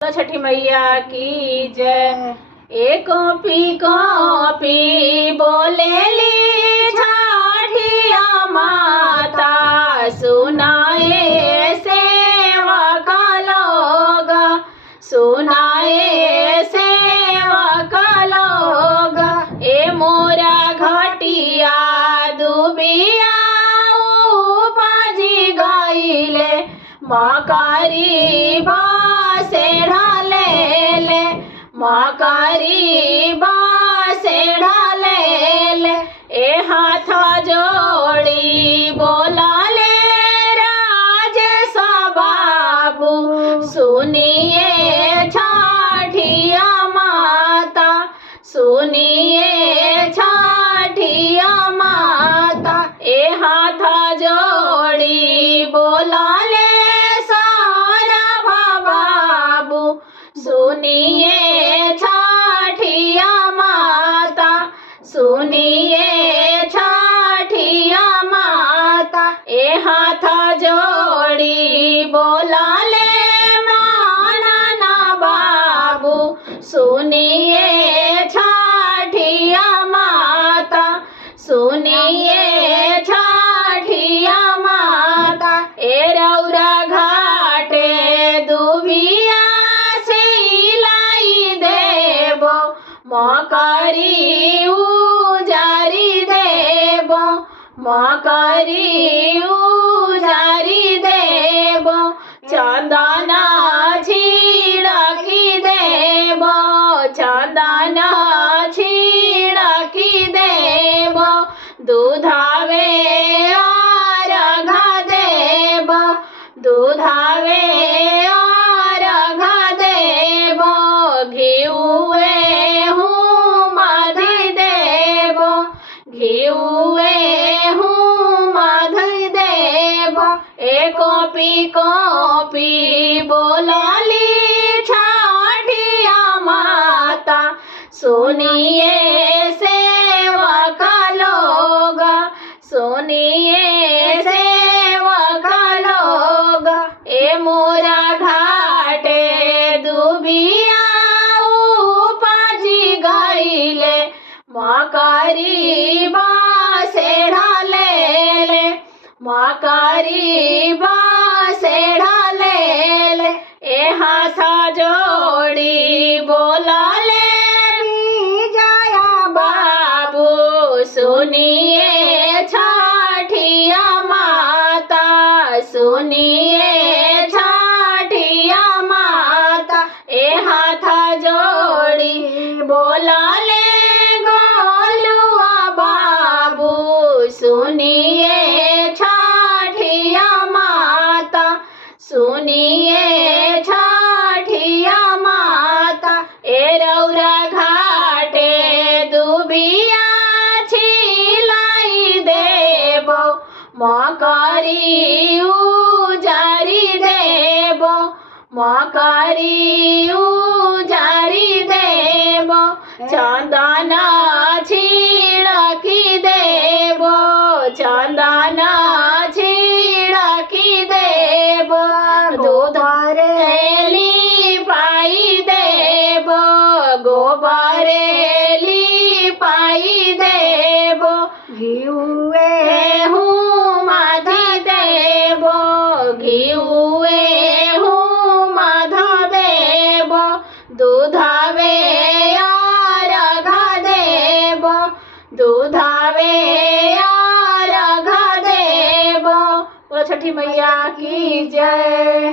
तो छठी मैया की जय। एक कॉपी बोलेली छठिया माता, सुनाए सेवक लोग, सुनाए सेवक लोग। ए मोरा घटिया दुबिया उपजी गईले, मकरी बासे ढालेले, मकरी बासे ढालेले। ए हाथ जोड़ी बोलाले राजेश बाबू, सुनिए छठिया माता, सुनिए छठिया माता। ए हाथ जोड़ी बोलाले सुनिए छठिया माता, सुनिए छठिया माता। ए हाथ जोड़ी बोलाले मानना बाबू, सुनिए छठिया माता, सुनिए छठिया माता। ए रौरा घाटे दुबिया मकरी उजारी देव, मकरी उजारी देव। चंदन छिड़की देव, चंदन छिड़की देव। दूधावे अर्घ देव, दूधावे अर्घ देव। घिउए घिउए हूँ माधई देव। ए कॉपी बोलाली छठिया माता, सुनिए सेवक लोग, सुनिए सेवक लोग। ए मोरा घाटे दुबिया उपजी गईले, मकरी बासे ढालेले, मकरी बासे ढालेले। ए हाथ जोड़ी बोलाले विजया बाबू, सुनिए छठिया माता, सुनिए छठिया माता। ए हाथ जोड़ी बोलाले सुनिए छठिया माता, सुनिए छठिया माता। ए रौरा घाटे दुबिया छिलाई देव, मकरी उजारी देव, मकरी उजारी देव। चंदन छिड़की देव, चंदन छिड़की देव। दूधरेली पाई देव, गोबरेली पाई देव। घिउए हूँ माधी देव, घिउए हूँ माधा देव। दूधावे अर्घ देव, दूधावे अर्घ देव। बोलो छठी मैया की जय।